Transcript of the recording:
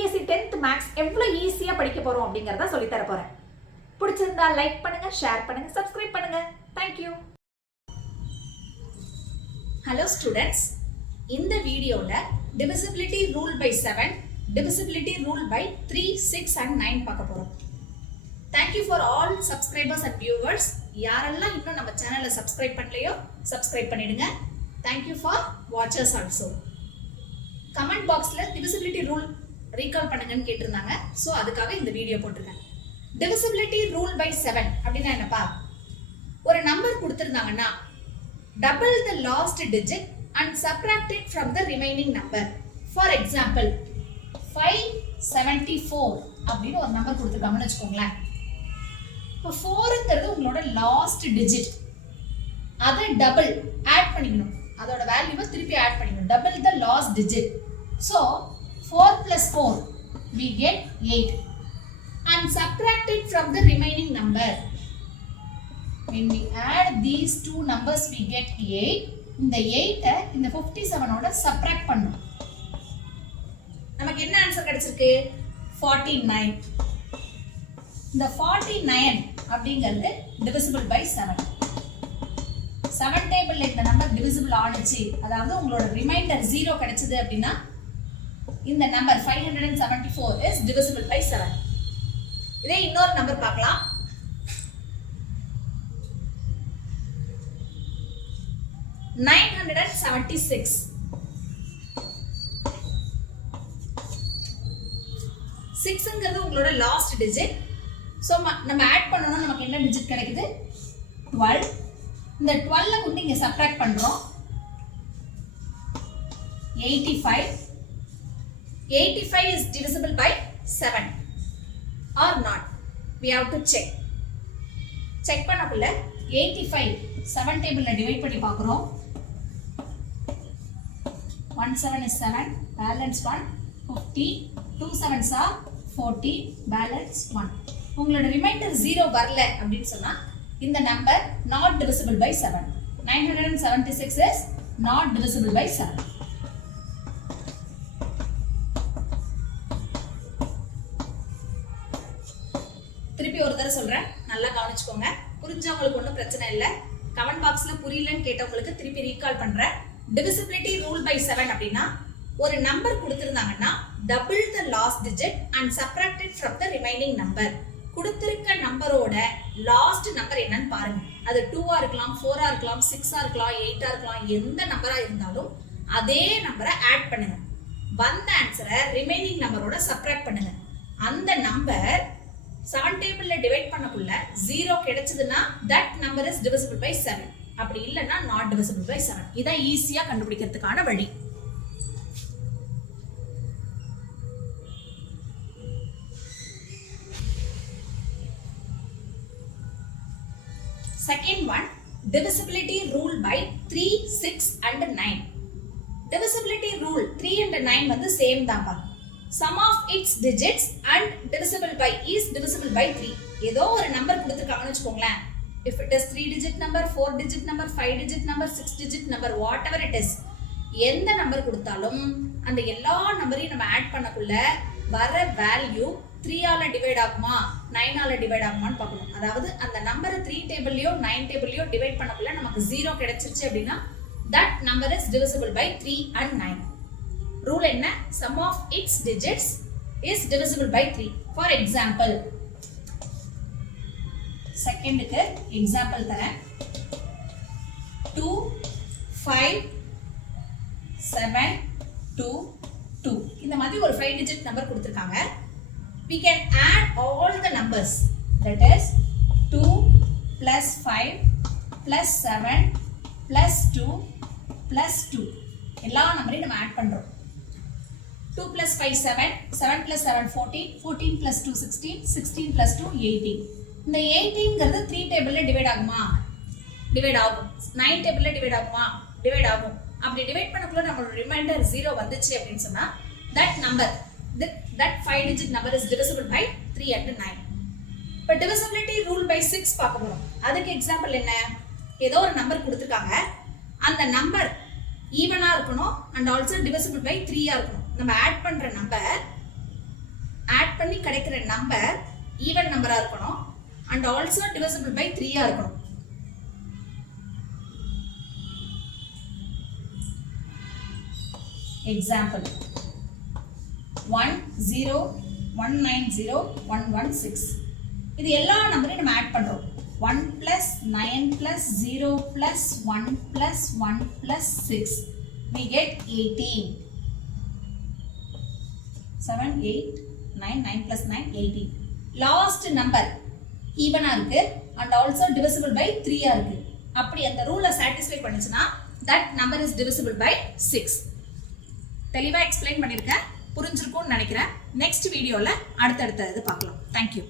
CBSE 10th maths எவ்வளவு ஈஸியா படிக்க போறோம் அப்படிங்கறத சொல்லி தர போறேன். பிடிச்சிருந்தா லைக் பண்ணுங்க, ஷேர் பண்ணுங்க, சப்ஸ்கிரைப் பண்ணுங்க. Thank you. Hello students. இந்த வீடியோல divisibility rule by 7, divisibility rule by 3, 6 and 9 பார்க்க போறோம். Thank you for all subscribers and viewers. யாரெல்லாம் இன்னும் நம்ம சேனலை சப்ஸ்கிரைப் பண்ணலையோ சப்ஸ்கிரைப் பண்ணிடுங்க. Thank you for watchers also. Comment பாக்ஸ்ல divisibility rule ரீகால் பண்ணுங்கன்னு கேட்டிருந்தாங்க. ஸோ அதுக்காக இந்த வீடியோ போட்டிருக்கேன். divisibility rule by 7 அப்படின்னா என்னப்பா? ஒரு number கொடுத்திருந்தாங்கன்னா double the last digit and subtract it from the remaining number. For example 574 அப்படின்னு ஒரு நம்பர் கொடுத்திருக்காங்கன்னு வச்சுக்கோங்களேன். இப்போ 4ங்கிறது உங்களோட லாஸ்ட் டிஜிட். அதை டபுள் ஆட் பண்ணிக்கணும். அதோட வேல்யூவை திருப்பி ஆட் பண்ணிக்கணும். Double the last digit. So 4 plus 4 we get 8 and subtract it from the remaining number. When we add these two numbers we get 8. இந்த 8 இந்த 57 ஓட subtract பண்ணணும். நமக்கு என்ன ஆன்சர் கிடைச்சிருக்கு? 49. இந்த 49 அப்படிங்கிறது divisible by 7. 7 டேபிள்ல இந்த நம்பர் divisible ஆனுச்சு, அதாவது உங்களோட ரிமைண்டர் 0 கிடைச்சது அப்படின்னா இந்த நம்பர் 574 is divisible by 7. இதே இன்னொரு நம்பர் பார்க்கலாம். 976. 6ங்கிறது உங்களோட லாஸ்ட் டிஜிட். ஸோ நம்ம ஆட் பண்ணோம்னா நமக்கு என்ன டிஜிட் கிடைக்குது? 12. இந்த 12 கொண்டு இங்க சப்ட்ராக்ட் பண்றோம். 85. 85 is divisible by 7 or not? We have to check. Check பண்ணக்குள்ள 85 7 டேபிள்ல டிவைட் பண்ணி பார்க்குறோம். 1 7 is 7, balance 1, 50, 2 7s are 40, balance 1. உங்களோட ரிமைண்டர் 0 வரல அப்படின்னு சொன்னா இந்த number not divisible by 7. 976 is not divisible by 7. திருப்பி ஒரு தடவை சொல்றேன், நல்லா கவனிச்சுக்கோங்க. புரிஞ்சவங்களுக்கு ஒன்றும் பிரச்சனை இல்லை. கமெண்ட் பாக்ஸ்ல புரியலன்னு கேட்டவங்களுக்கு திருப்பி ரீகால் பண்றேன். divisibility rule by 7 அப்படின்னா ஒரு number கொடுத்திருந்தாங்கன்னா double the last digit and subtract it from the remaining number. கொடுத்திருக்க நம்பரோட லாஸ்ட் நம்பர் என்னன்னு பாருங்க. அது 2ஆ இருக்கலாம், 4ஆ இருக்கலாம், 6ஆ இருக்கலாம், 8ஆ இருக்கலாம், எந்த நம்பரா இருந்தாலும் அதே நம்பரை ஆட் பண்ணுங்க. வந்த ஆன்சரை ரிமைனிங் நம்பரோட சப்ட்ராக்ட் பண்ணுங்க. அந்த நம்பர் 7 டேபிள்ல டிவைட் பண்ணக்குள்ள 0 கிடைச்சதுன்னா that number is divisible by 7. அப்படி இல்லைன்னா not divisible by 7. இதான் ஈஸியா கண்டுபிடிக்கிறதுக்கான வழி. Second one, divisibility rule by 3, 6 and 9. Divisibility rule 3 and 9 வந்து சேம் தான்ப்பா. Sum of its digits and divisible by is divisible by 3. ஏதோ ஒரு நம்பர் கொடுத்திருக்காங்கன்னு வச்சுக்கோங்களேன். If it is 3 digit number, 4 digit number, 5 digit number, 6 digit number, whatever it is, எந்த number கொடுத்தாலும் அந்த எல்லா நம்பரையும் நம்ம ஆட் பண்ணக்குள்ள வர வேல்யூ 3ஆல டிவைட் ஆகுமா 9ஆல டிவைட் ஆகுமான்னு பார்க்கணும். அதாவது அந்த நம்பரை 3 டேபிள்லயோ 9 டேபிள்லயோ டிவைட் பண்ணக்குள்ள நமக்கு 0 கிடைச்சிருச்சு அப்படின்னா that number is divisible by 3 and 9. Rule என்ன? sum of its digits is divisible by 3. For example, செகண்டுக்கு எக்ஸாம்பிள் தரேன். 2 5 7 2 2 இந்த மாதிரி ஒரு 5 digit நம்பர் கொடுத்திருக்காங்க. We can add all the numbers, that is 2 plus 5 plus 7 plus 2 plus 2 எல்லா நம்பரையும் நம்ம ஆட் பண்றோம். 2 plus 5 7, 7 plus 7 14, 14 plus 2 16, 16 plus 2 18. இந்த 18ங்கிறது 3 டேபிள்ல டிவைட் ஆகுமா? டிவைட் ஆகும். 9 டேபிள்ல டிவைட் ஆகுமா? டிவைட் ஆகும். அப்படி டிவைட் பண்ணக்குள்ள நம்மளோட ரிமைண்டர் 0 வந்துச்சு அப்படின்னு சொன்னா that number, that 5 digit number is divisible by 3 and 9. இப்போ divisibility rule by 6 பார்க்க போறோம். அதுக்கு எக்ஸாம்பிள் என்ன? ஏதோ ஒரு நம்பர் கொடுத்திருக்காங்க. அந்த நம்பர் ஈவனா இருக்கணும் and also divisible by 3ஆ இருக்கணும். நம்ம ஆட் பண்ற நம்பர் பண்ணி கிடைக்கிற நம்பர் ஈவன் நம்பரா இருக்கணும் and also divisible by 3 ஆ இருக்கணும். Example 1 0 190 116. இது எல்லா நம்பரையும் நம்ம ஆட் பண்றோம். 1 plus 9 plus 0 plus 1 plus 1 plus 6. We get 18. 7 8 9 9 plus 9 18. Last number even ஆ இருக்கு and also divisible by 3 ஆ இருக்கு. அப்படி அந்த ரூலை சாட்டிஸ்ஃபை பண்ணுச்சுன்னா that number is divisible by 6. தெளிவா எக்ஸ்பிளைன் பண்ணிருக்கேன், புரிஞ்சிருக்கும்னு நினைக்கிறேன். நெக்ஸ்ட் வீடியோல அடுத்தடுத்த இது பார்க்கலாம். Thank you.